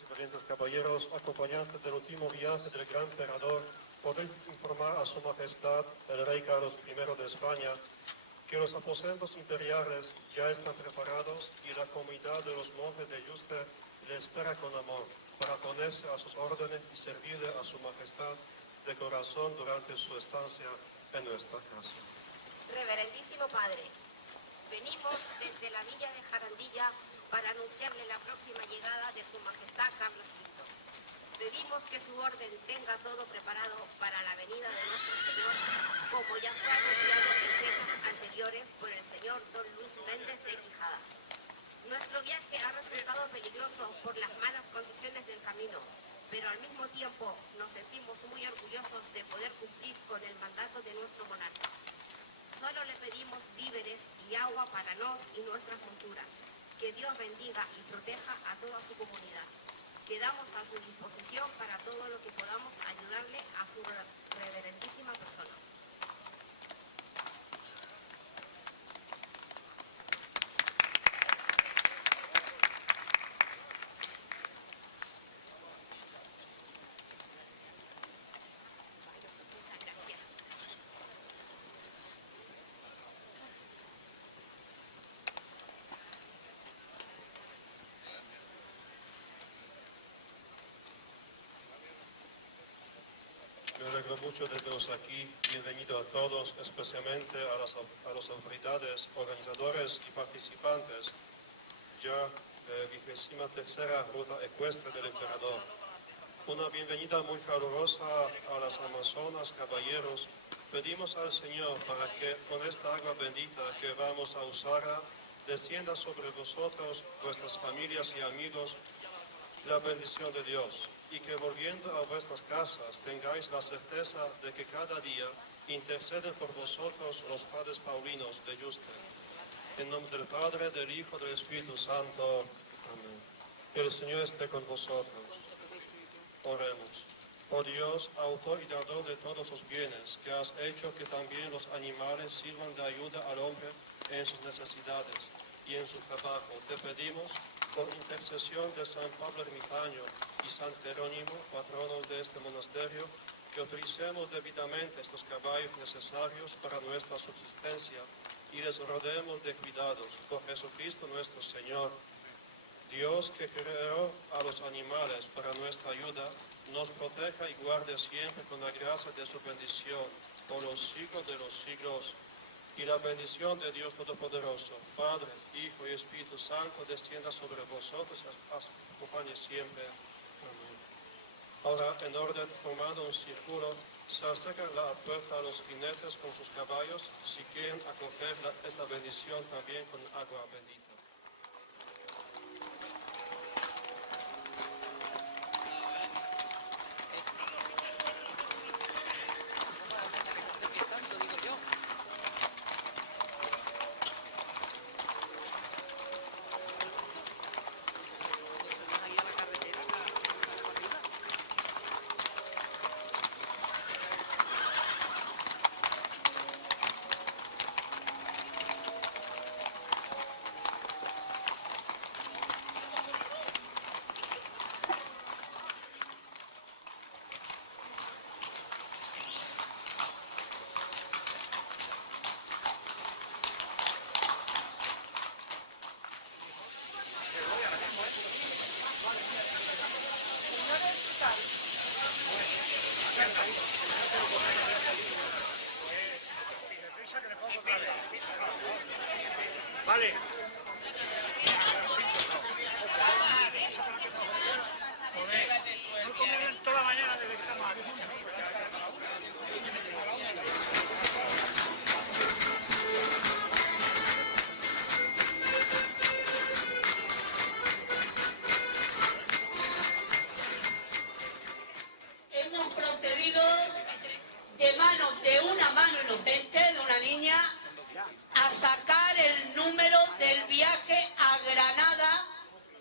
y valientes caballeros, acompañantes del último viaje del gran emperador, podéis informar a su majestad el rey Carlos I de España que los aposentos imperiales ya están preparados y la comunidad de los monjes de Yuste le espera con amor para ponerse a sus órdenes y servirle a su majestad de corazón durante su estancia en nuestra casa. Reverendísimo Padre, venimos desde la villa de Jarandilla para anunciarle la próxima llegada de su majestad Carlos V. Pedimos que su orden tenga todo preparado para la venida de nuestro Señor, como ya fue anunciado en fechas anteriores por el señor don Luis Méndez de Quijada. Nuestro viaje ha resultado peligroso por las malas condiciones del camino, pero al mismo tiempo nos sentimos muy orgullosos de poder cumplir con el mandato de nuestro monarca. Solo le pedimos víveres y agua para nos y nuestras monturas. Que Dios bendiga y proteja a toda su comunidad. Quedamos a su disposición para todo lo que podamos ayudarle a su reverendísima persona. Me alegro mucho de veros aquí. Bienvenido a todos, especialmente a las autoridades, organizadores y participantes. Ya 23ª ruta ecuestre del emperador. Una bienvenida muy calurosa a las amazonas, caballeros. Pedimos al Señor para que con esta agua bendita que vamos a usarla, descienda sobre vosotros, vuestras familias y amigos, la bendición de Dios, y que volviendo a vuestras casas tengáis la certeza de que cada día interceden por vosotros los padres paulinos de Yuste. En nombre del Padre, del Hijo, del Espíritu Santo. Amén. Que el Señor esté con vosotros. Oremos. Oh Dios, autor y dador de todos los bienes, que has hecho que también los animales sirvan de ayuda al hombre en sus necesidades y en su trabajo, te pedimos, por intercesión de San Pablo Ermitaño y San Jerónimo, patronos de este monasterio, que utilicemos debidamente estos caballos necesarios para nuestra subsistencia y les rodeemos de cuidados por Jesucristo nuestro Señor. Dios, que creó a los animales para nuestra ayuda, nos proteja y guarde siempre con la gracia de su bendición por los siglos de los siglos. Y la bendición de Dios Todopoderoso, Padre, Hijo y Espíritu Santo, descienda sobre vosotros y os acompañe siempre. Amén. Ahora, en orden, formando un círculo, se acerca la puerta a los jinetes con sus caballos, si quieren acoger esta bendición también con agua bendita. Vale. No comieron toda la mañana desde que estamos aquí. Hemos procedido de una mano inocente, de una niña, a sacar el número del viaje a Granada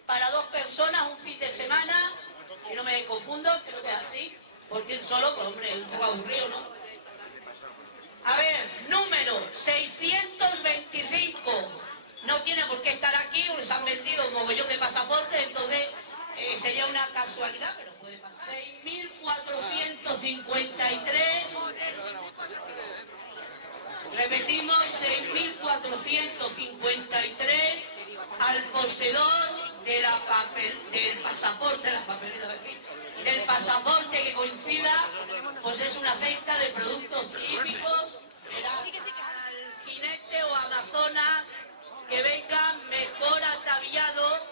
para 2 personas un fin de semana, si no me confundo, creo que es así, porque ir solo, pues hombre, es un poco aburrido, ¿no? A ver, número 625, no tiene por qué estar aquí, porque se han vendido un mogollón de pasaportes, entonces Sería una casualidad, pero puede pasar. 6.453. Repetimos, 6.453 al poseedor de del pasaporte, del pasaporte que coincida, pues es una cesta de productos típicos. Al jinete o amazonas que venga mejor ataviado